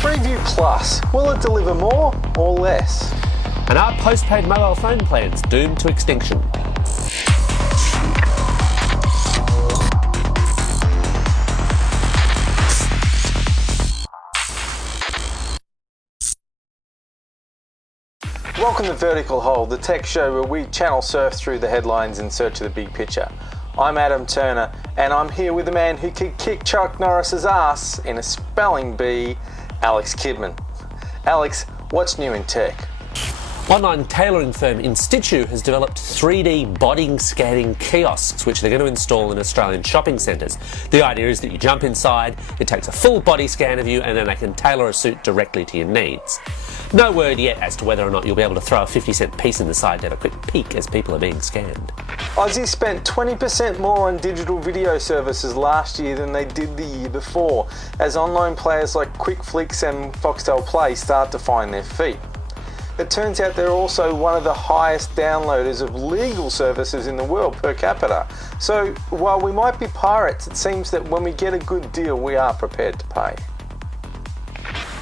Freeview Plus, will it deliver more or less? And are postpaid mobile phone plans doomed to extinction? Welcome to Vertical Hold, the tech show where we channel surf through the headlines in search of the big picture. I'm Adam Turner, and I'm here with the man who could kick Chuck Norris's ass in a spelling bee, Alex Kidman. Alex, what's new in tech? Online tailoring firm InStitchu has developed 3D body scanning kiosks which they're going to install in Australian shopping centres. The idea is that you jump inside, it takes a full body scan of you, and then they can tailor a suit directly to your needs. No word yet as to whether or not you'll be able to throw a 50-cent piece in the side to have a quick peek as people are being scanned. Aussie spent 20% more on digital video services last year than they did the year before, as online players like QuickFlix and Foxtel Play start to find their feet. It turns out they're also one of the highest downloaders of legal services in the world per capita. So while we might be pirates, it seems that when we get a good deal, we are prepared to pay.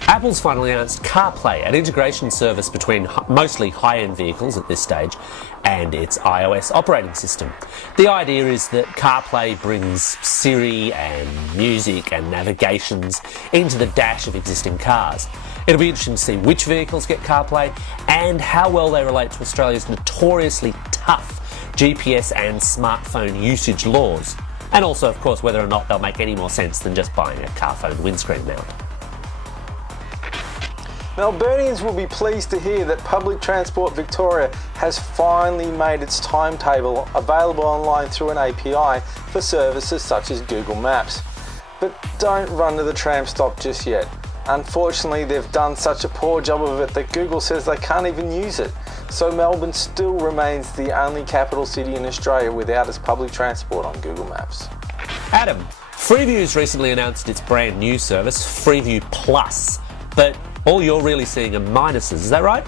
Apple's finally announced CarPlay, an integration service between mostly high-end vehicles at this stage and its iOS operating system. The idea is that CarPlay brings Siri and music and navigations into the dash of existing cars. It'll be interesting to see which vehicles get CarPlay and how well they relate to Australia's notoriously tough GPS and smartphone usage laws. And also, of course, whether or not they'll make any more sense than just buying a car phone windscreen mount. Melburnians will be pleased to hear that Public Transport Victoria has finally made its timetable available online through an API for services such as Google Maps. But don't run to the tram stop just yet. Unfortunately, they've done such a poor job of it that Google says they can't even use it. So Melbourne still remains the only capital city in Australia without its public transport on Google Maps. Adam, Freeview's recently announced its brand new service, Freeview Plus, but all you're really seeing are minuses, is that right?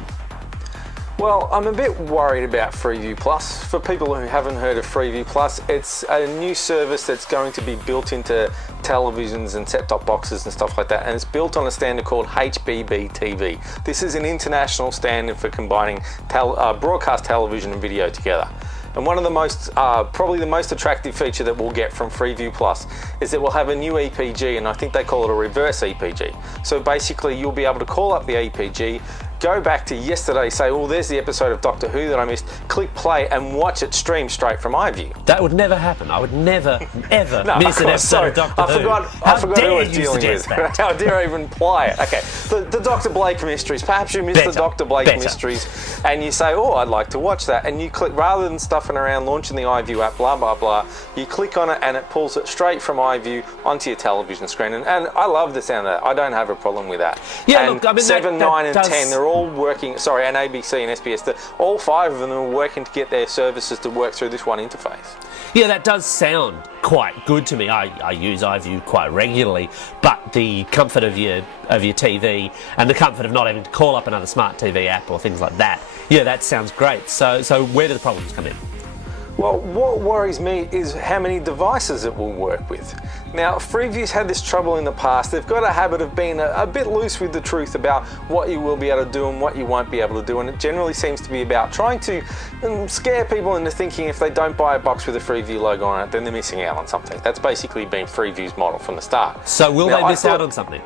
Well, I'm a bit worried about Freeview Plus. For people who haven't heard of Freeview Plus, it's a new service that's going to be built into televisions and set-top boxes and stuff like that, and it's built on a standard called HBB-TV. This is an international standard for combining broadcast television and video together. And one of the most, probably the most attractive feature that we'll get from Freeview Plus is that we'll have a new EPG, and I think they call it a reverse EPG. So basically you'll be able to call up the EPG, go back to yesterday, say, oh, there's the episode of Doctor Who that I missed, click play and watch it stream straight from iView. That would never happen. I would never, ever miss an episode of Doctor Who. I forgot who I was dealing with. How dare I even play it? Okay, the Dr. Blake mysteries. Perhaps you missed the Dr. Blake mysteries and you say, oh, I'd like to watch that. And you click, rather than stuffing around, launching the iView app, blah, blah, blah, you click on it and it pulls it straight from iView onto your television screen. And I love the sound of that. I don't have a problem with that. Yeah, and look, I mean, 7, 9 and 10, they're all working, sorry, and ABC and SBS, all 5 of them are working to get their services to work through this one interface. Yeah, that does sound quite good to me. I use iView quite regularly, but the comfort of your TV and the comfort of not having to call up another smart TV app or things like that, yeah, that sounds great. So where do the problems come in? Well, what worries me is how many devices it will work with. Now, Freeview's had this trouble in the past. They've got a habit of being a bit loose with the truth about what you will be able to do and what you won't be able to do, and it generally seems to be about trying to scare people into thinking if they don't buy a box with a Freeview logo on it, then they're missing out on something. That's basically been Freeview's model from the start. So will they miss out on something?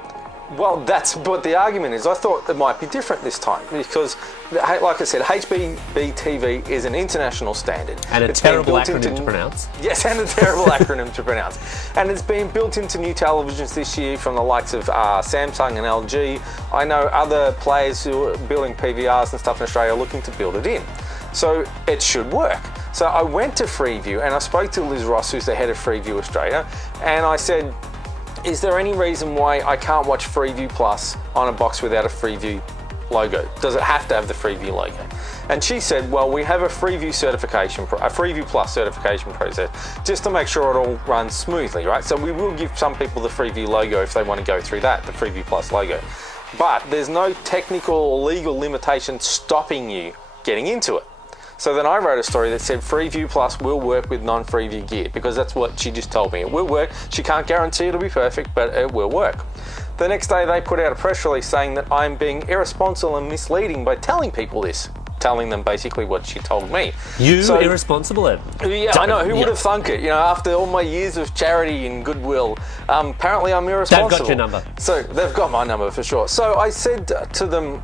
Well, that's what the argument is. I thought it might be different this time because, like I said, HBB-TV is an international standard. And a terrible acronym to pronounce. Yes, and a terrible acronym to pronounce. And it's been built into new televisions this year from the likes of Samsung and LG. I know other players who are building PVRs and stuff in Australia are looking to build it in. So it should work. So I went to Freeview and I spoke to Liz Ross, who's the head of Freeview Australia, and I said, is there any reason why I can't watch Freeview Plus on a box without a Freeview logo? Does it have to have the Freeview logo? And she said, well, we have a Freeview Plus certification process just to make sure it all runs smoothly, right? So we will give some people the Freeview logo if they want to go through that, the Freeview Plus logo. But there's no technical or legal limitation stopping you getting into it. So then I wrote a story that said Freeview Plus will work with non-Freeview gear, because that's what she just told me. It will work. She can't guarantee it'll be perfect, but it will work. The next day they put out a press release saying that I'm being irresponsible and misleading by telling people this. Telling them basically what she told me. Irresponsible, Ed. Yeah, I know. Who would have thunk it? You know, after all my years of charity and goodwill, apparently I'm irresponsible. They've got your number. So they've got my number for sure. So I said to them,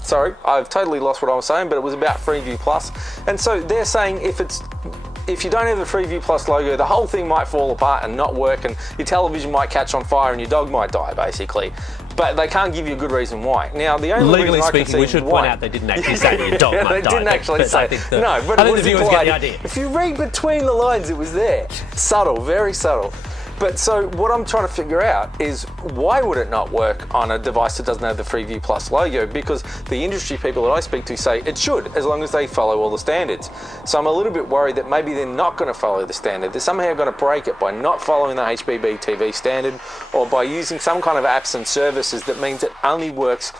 sorry, I've totally lost what I was saying, but it was about Freeview Plus. And so they're saying if you don't have the Freeview Plus logo, the whole thing might fall apart and not work, and your television might catch on fire and your dog might die, basically. But they can't give you a good reason why. Now, the only legally reason I can speaking, see we should why, point out they didn't actually say that your dog might die. They didn't actually say. No, but I think the viewers get the idea. If you read between the lines, it was there. Subtle, very subtle. But so what I'm trying to figure out is why would it not work on a device that doesn't have the Freeview Plus logo? Because the industry people that I speak to say it should, as long as they follow all the standards. So I'm a little bit worried that maybe they're not going to follow the standard. They're somehow going to break it by not following the HBB TV standard, or by using some kind of apps and services that means it only works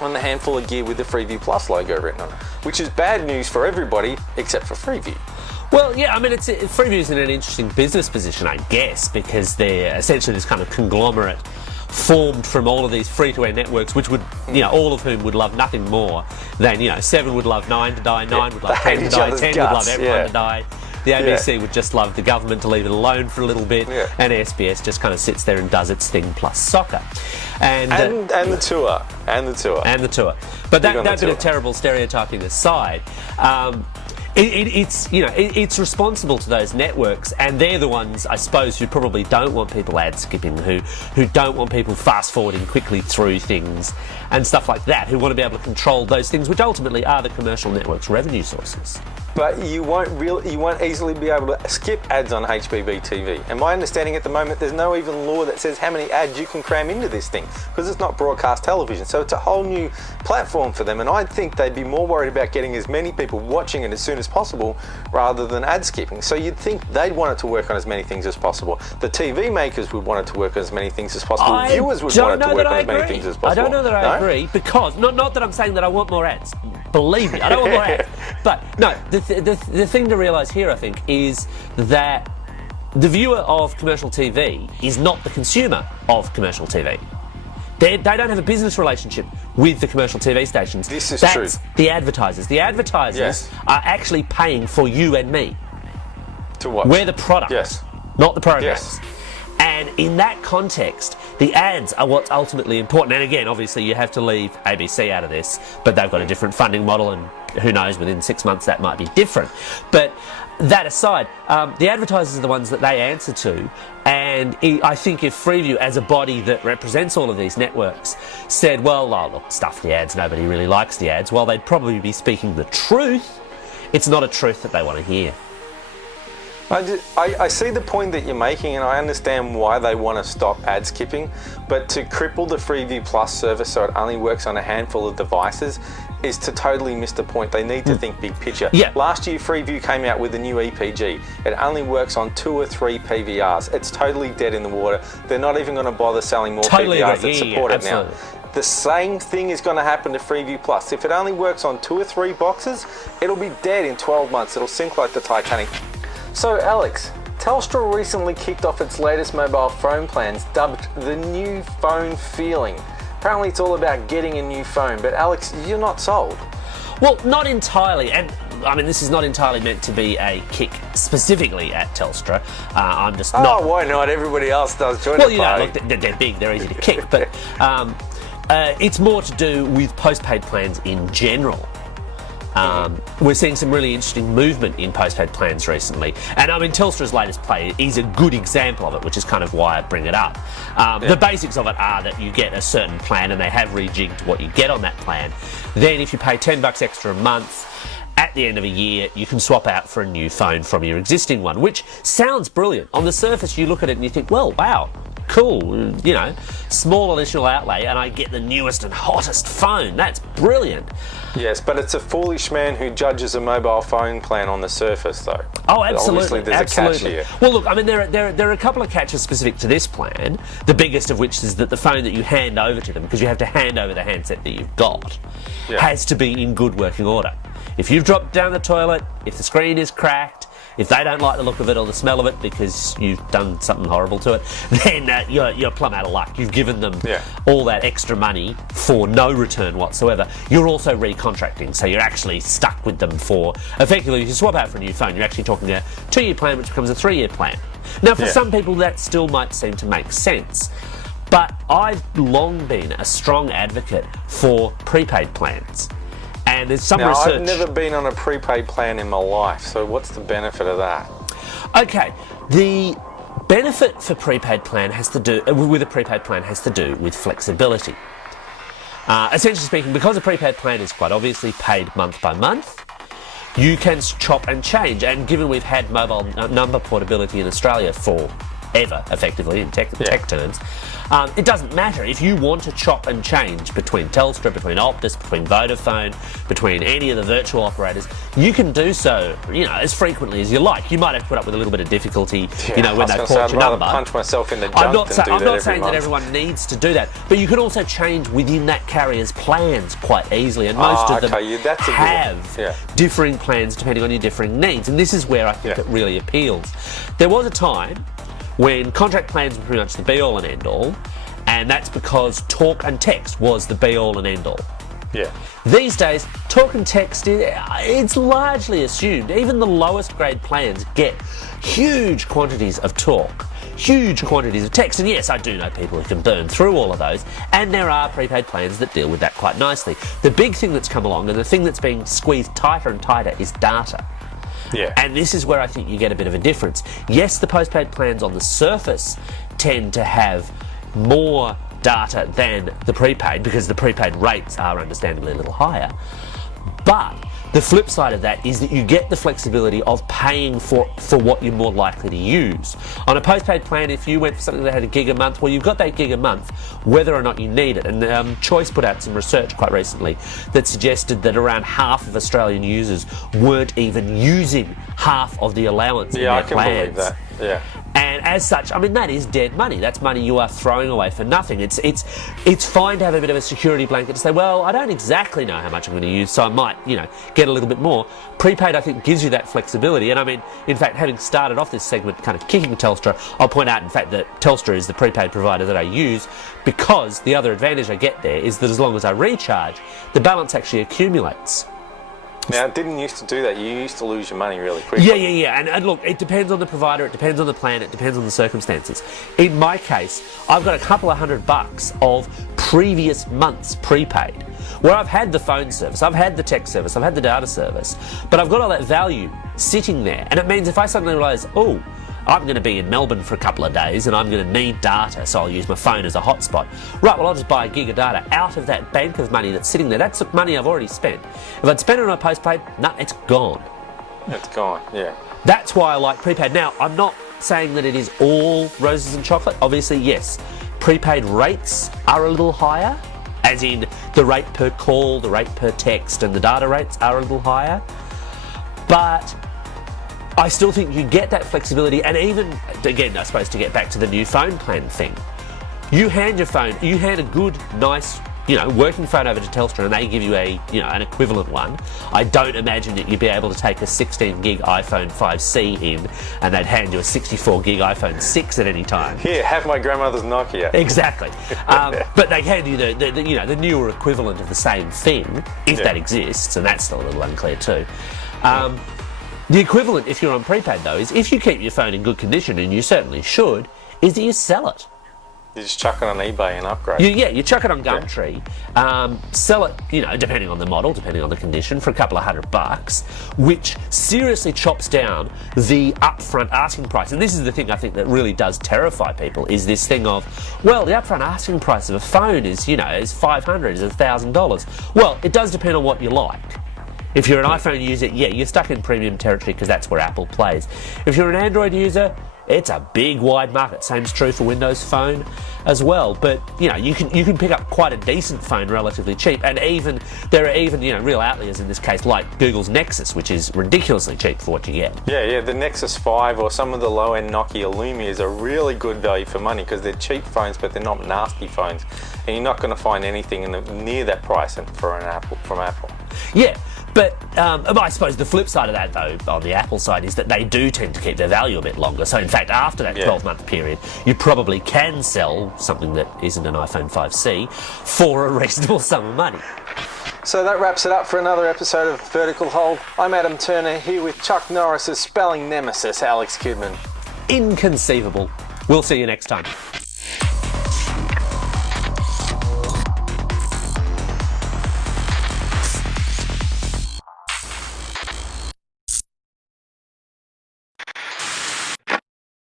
on the handful of gear with the Freeview Plus logo written on it, which is bad news for everybody except for Freeview. Well, yeah, I mean, Freeview's in an interesting business position, I guess, because they're essentially this kind of conglomerate formed from all of these free-to-air networks, which would, all of whom would love nothing more than, 7 would love 9 to die, 9 would love 10 to die, 10 would love everyone to die. The ABC would just love the government to leave it alone for a little bit, and SBS just kind of sits there and does its thing plus soccer. And the tour. But that bit of terrible stereotyping aside, it's responsible to those networks, and they're the ones, I suppose, who probably don't want people ad skipping, who don't want people fast forwarding quickly through things and stuff like that, who want to be able to control those things, which ultimately are the commercial networks' revenue sources. But you won't easily be able to skip ads on HBB TV. And my understanding at the moment, there's no even law that says how many ads you can cram into this thing, because it's not broadcast television. So it's a whole new platform for them. And I think they'd be more worried about getting as many people watching it as soon as possible rather than ad skipping. So you'd think they'd want it to work on as many things as possible. The TV makers would want it to work on as many things as possible. Viewers would want it to work on as many things as possible. I don't know that I agree, because, not that I'm saying that I want more ads. Believe me, I don't want more ads. But no, the thing to realise here, I think, is that the viewer of commercial TV is not the consumer of commercial TV. They don't have a business relationship with the commercial TV stations. This is That's true. The advertisers. The advertisers are actually paying for you and me. To watch. We're the product, not the programs. Yes. And in that context, the ads are what's ultimately important. And again, obviously, you have to leave ABC out of this, but they've got a different funding model, and who knows, within 6 months that might be different. But that aside, the advertisers are the ones that they answer to, and I think if Freeview, as a body that represents all of these networks, said, well, look, stuff the ads, nobody really likes the ads, well, they'd probably be speaking the truth. It's not a truth that they want to hear. I see the point that you're making, and I understand why they want to stop ad skipping, but to cripple the Freeview Plus service so it only works on a handful of devices is to totally miss the point. They need to think big picture. Yeah. Last year, Freeview came out with a new EPG. It only works on 2 or 3 PVRs. It's totally dead in the water. They're not even going to bother selling more PVRs that support it now. The same thing is going to happen to Freeview Plus. If it only works on 2 or 3 boxes, it'll be dead in 12 months. It'll sink like the Titanic. So Alex, Telstra recently kicked off its latest mobile phone plans, dubbed the New Phone Feeling. Apparently it's all about getting a new phone, but Alex, you're not sold. Well, not entirely, and I mean, this is not entirely meant to be a kick specifically at Telstra. I'm just not... Oh, why not? Everybody else does. Join the party. Look, they're big, they're easy to kick, but it's more to do with postpaid plans in general. We're seeing some really interesting movement in postpaid plans recently. And I mean, Telstra's latest play is a good example of it, which is kind of why I bring it up. The basics of it are that you get a certain plan and they have rejigged what you get on that plan. Then if you pay $10 extra a month, at the end of a year, you can swap out for a new phone from your existing one, which sounds brilliant. On the surface, you look at it and you think, well, wow, cool, small initial outlay and I get the newest and hottest phone. That's brilliant. Yes, but it's a foolish man who judges a mobile phone plan on the surface, though. Oh, absolutely. Obviously, there's a catch here. Well, look, I mean, there are a couple of catches specific to this plan, the biggest of which is that the phone that you hand over to them, because you have to hand over the handset that you've got, has to be in good working order. If you've dropped down the toilet, if the screen is cracked, if they don't like the look of it or the smell of it because you've done something horrible to it, then you're plumb out of luck. You've given them all that extra money for no return whatsoever. You're also recontracting, so you're actually stuck with them for, effectively, if you swap out for a new phone, you're actually talking a 2-year plan which becomes a 3-year plan. Now, for some people, that still might seem to make sense. But I've long been a strong advocate for prepaid plans. And there's some research... I've never been on a prepaid plan in my life, so what's the benefit of that? Okay, the benefit for prepaid plan has to do with flexibility. Essentially speaking, because a prepaid plan is quite obviously paid month by month, you can chop and change. And given we've had mobile number portability in Australia forever, effectively, in tech terms, it doesn't matter. If you want to chop and change between Telstra, between Optus, between Vodafone, between any of the virtual operators, you can do so, as frequently as you like. You might have to put up with a little bit of difficulty, when they port your number. Punch myself in the junk I'm not saying month. that everyone needs to do that, but you can also change within that carrier's plans quite easily, and most of them have differing plans depending on your differing needs, and this is where I think it really appeals. There was a time when contract plans were pretty much the be-all and end-all, and that's because talk and text was the be-all and end-all. Yeah. These days, talk and text, it's largely assumed. Even the lowest grade plans get huge quantities of talk, huge quantities of text, and yes, I do know people who can burn through all of those, and there are prepaid plans that deal with that quite nicely. The big thing that's come along, and the thing that's being squeezed tighter and tighter, is data. Yeah. And this is where I think you get a bit of a difference. Yes, the postpaid plans on the surface tend to have more data than the prepaid because the prepaid rates are understandably a little higher. But the flip side of that is that you get the flexibility of paying for what you're more likely to use. On a postpaid plan, if you went for something that had a gig a month, well, you've got that gig a month, whether or not you need it. And Choice put out some research quite recently that suggested that around half of Australian users weren't even using half of the allowance in their plans. Yeah, I can believe that. Yeah. And as such, I mean, that is dead money. That's money you are throwing away for nothing. It's fine to have a bit of a security blanket to say, well, I don't exactly know how much I'm going to use, so I might, get a little bit more. Prepaid, I think, gives you that flexibility. And I mean, in fact, having started off this segment kind of kicking Telstra, I'll point out, in fact, that Telstra is the prepaid provider that I use because the other advantage I get there is that as long as I recharge, the balance actually accumulates. Now, it didn't used to do that. You used to lose your money really quickly. Yeah. And look, it depends on the provider, it depends on the plan, it depends on the circumstances. In my case, I've got a couple of $100 of previous months prepaid, where I've had the phone service, I've had the text service, I've had the data service, but I've got all that value sitting there. And it means if I suddenly realise, oh, I'm going to be in Melbourne for a couple of days and I'm going to need data, so I'll use my phone as a hotspot. Right, well, I'll just buy a gig of data out of that bank of money that's sitting there. That's money I've already spent. If I'd spent it on a postpaid, it's gone. It's gone, yeah. That's why I like prepaid. Now, I'm not saying that it is all roses and chocolate. Obviously, yes, prepaid rates are a little higher, as in the rate per call, the rate per text, and the data rates are a little higher. But I still think you get that flexibility, and even, again, I suppose to get back to the new phone plan thing, you hand a good, nice, working phone over to Telstra and they give you an equivalent one. I don't imagine that you'd be able to take a 16 gig iPhone 5C in and they'd hand you a 64 gig iPhone 6 at any time. Yeah, have my grandmother's Nokia. Exactly. But they hand you the newer equivalent of the same thing, if that exists, and that's still a little unclear too. The equivalent, if you're on prepaid though, is if you keep your phone in good condition, and you certainly should, is that you sell it. You just chuck it on eBay and upgrade. You chuck it on Gumtree, sell it, depending on the model, depending on the condition, for a couple of $100, which seriously chops down the upfront asking price. And this is the thing I think that really does terrify people, is this thing of, well, the upfront asking price of a phone is $500, is $1,000. Well, it does depend on what you like. If you're an iPhone user, you're stuck in premium territory because that's where Apple plays. If you're an Android user, it's a big, wide market. Same's true for Windows Phone as well. But you can pick up quite a decent phone relatively cheap, and there are even real outliers in this case, like Google's Nexus, which is ridiculously cheap for what you get. Yeah, the Nexus 5 or some of the low-end Nokia Lumias are really good value for money because they're cheap phones, but they're not nasty phones, and you're not going to find anything near that price from Apple. Yeah, but I suppose the flip side of that, though, on the Apple side, is that they do tend to keep their value a bit longer. So, in fact, after that 12-month period, you probably can sell something that isn't an iPhone 5C for a reasonable sum of money. So that wraps it up for another episode of Vertical Hold. I'm Adam Turner, here with Chuck Norris's spelling nemesis, Alex Kidman. Inconceivable. We'll see you next time.